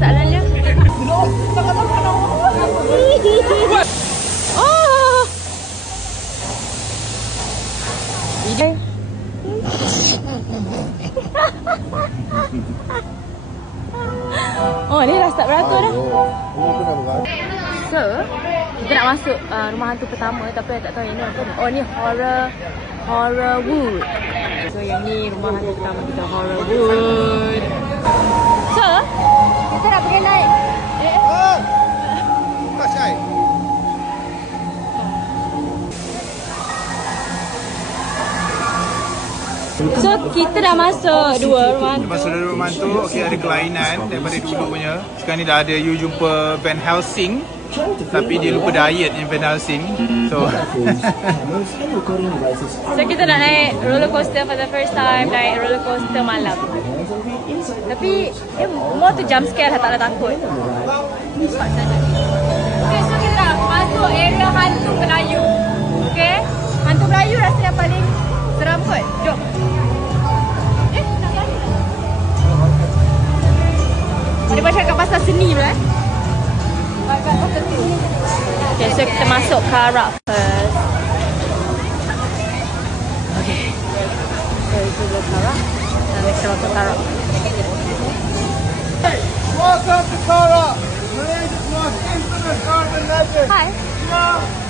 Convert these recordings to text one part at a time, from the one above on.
masalahnya. Oh. Ini. Oh, ni dah start beratur dah. So, kita nak masuk rumah hantu pertama tapi tak tahu yang ni apa. Oh, ni Horrorwood. So, yang ni rumah hantu pertama kita, Horrorwood. So, kita nak pergi naik. So, kita dah masuk dua rumah hantu. Masuk dua rumah hantu, okey, ada kelainan daripada dulu punya. Sekarang ni dah ada you jumpa Van Helsing. Tapi dia lupa diet yang Van Helsing. So kita nak naik roller coaster for the first time. Naik roller coaster malam. Tapi dia more tu jump scare, tak ada takut. Okay, so kita dah masuk area hantu Melayu. Okay, hantu Melayu rasanya paling seram kot. Jom. Dia bercakap pasal seni pula. Okay, so kita masuk karak first. Okay. So itu adalah karak. Dan kita masuk karak. hey, welcome to Karak, Malaysia's most infamous urban legend. Hi.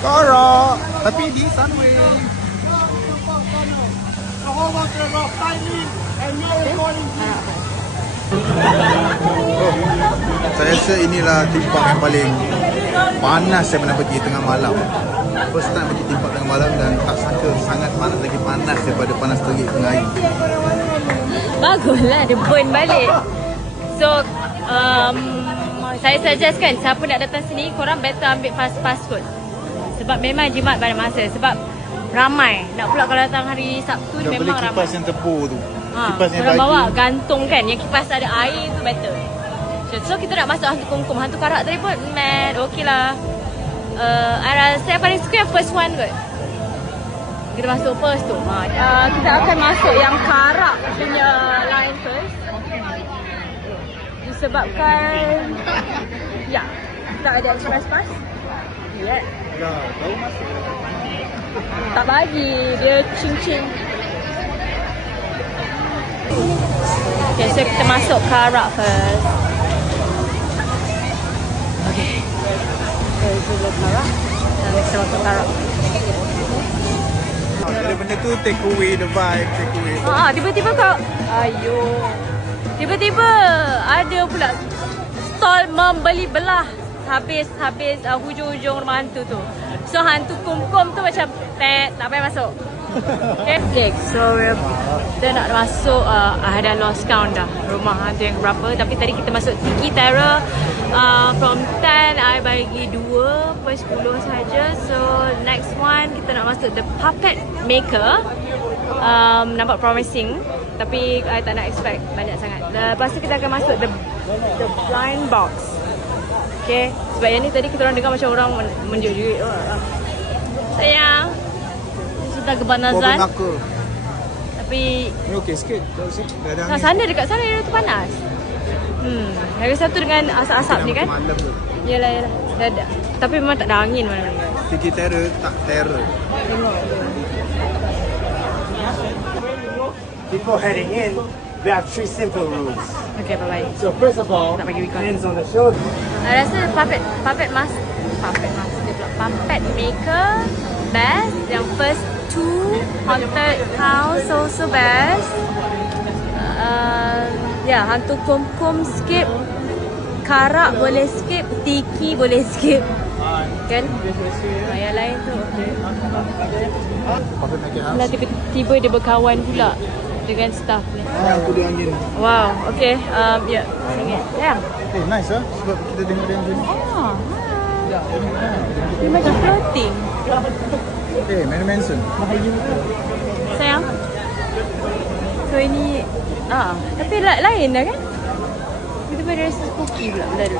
Karak, tapi di Sunway. The home of the rock climbing and no recording. Saya rasa inilah tempat yang paling panas saya pernah pergi tengah malam. First time pergi tempat tengah malam dan tak sangka sangat panas, lagi panas daripada panas terik tengah air. Baguslah, dia burn balik. So, saya suggest kan, siapa nak datang sini, korang better ambil fast food. Sebab memang jimat pada masa. Sebab ramai. Nak pula kalau datang hari Sabtu, dah memang ramai. Kipas yang tebur tu. Kipas yang korang bagi. bawa gantung kan, yang kipas ada air tu better. So kita nak masuk hantu kongkong. Hantu karak tadi pun, man, okey lah. Saya paling suka yang first one kot. Kita masuk first tu. Kita akan masuk yang karak punya line first. Disebabkan ya, tak ada express pass. Ya. Baru masuk. Tak bagi, dia cincin. Okay, so kita masuk karak first. Okay. So itu adalah karak. Dan kita masuk karak. Benda tu take away the vibe, take away. Tiba-tiba kau, ayo. Tiba-tiba ada pula stall membeli belah habis hujung-hujung rumah hantu tu. So hantu kum-kum tu macam tak payah masuk. Okay, so kita nak masuk, dah lost count dah rumah hantu yang berapa. Tapi tadi kita masuk Tiki Terror. From 10, I bagi 2 per 10 saja. So next one kita nak masuk The Puppet Maker. Nampak promising, tapi I tak nak expect banyak sangat. Lepas tu kita akan masuk The Blind Box. Okay, sebab yang ni tadi kita orang dengar macam orang menjerit. Sayang, sudah kebanasan. Tapi Ni okey sikit. sana dekat sana dia tu panas. Hari satu dengan asap-asap ni kan. Yalah. Ada. Tapi memang tak ada angin mana-mana. Tiki Terror tak terror. Tengok. Before heading in, we have 3 simple rules. Okay, bye-bye. So first of all, Tak bagi record. hands on the shoulder. I rasa puppet maker best. Yang first 2 haunted house also best. Hantu kum-kum skip. Karak boleh skip. Tiki boleh skip. Kan? Yang lain tu okay. Tiba-tiba dia berkawan pula dengan staff ni. Yang kuda angin. Wow, okay. Ya, sangat. Ya. Nice lah. Sebab kita tengok dia macam ni. Dia macam floating. Marilyn Manson. Sayang. So ini tapi lain dah kan? Kita pada rasa spooky pula dulu.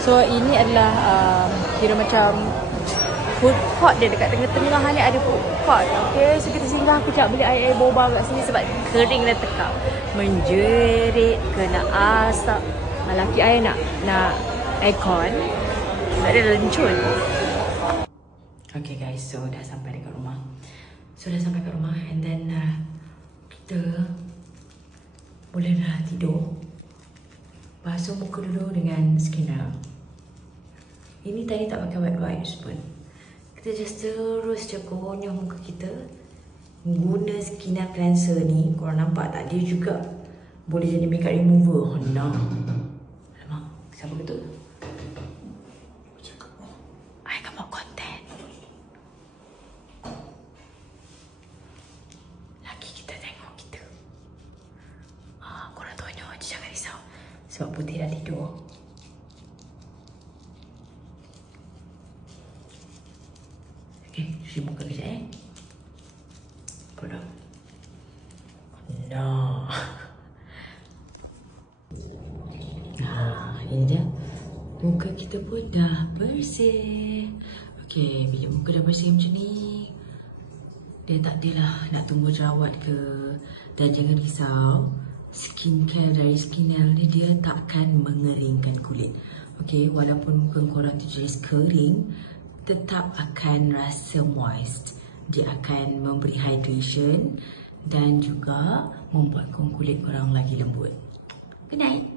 So ini adalah kira macam food court dia, dekat tengah-tengah ni ada food court. Okay, so kita singgah kejap beli air boba kat sini sebab kering dan tekak. Menjerit, kena asap. Laki I nak aircon. Tak ada lencun. Okay guys, so dah sampai dekat rumah. And then kita bolehlah tidur. Basuh muka dulu dengan skinner. Ini tadi tak pakai wet wipes pun. Kita just terus je konyol muka kita. Guna skinner cleanser ni. Korang nampak tak? Dia juga boleh jadi makeup remover. Nah. Alamak, siapa betul? I kan mau konten. Lagi kita tengok kita. Korang tonyol je, jangan risau. Sebab Putih dah tidur. Okay, cuci muka kejap Kodok. No. Ini dia. Muka kita pun dah bersih. Okay, bila muka dah bersih macam ni, dia tak adalah nak tunggu jerawat ke. Dan jangan risau, skincare dari Skinelle ni dia takkan mengeringkan kulit. Okay, walaupun muka korang tu jenis kering, tetap akan rasa moist. Dia akan memberi hydration dan juga membuat kulit korang lagi lembut. Good night.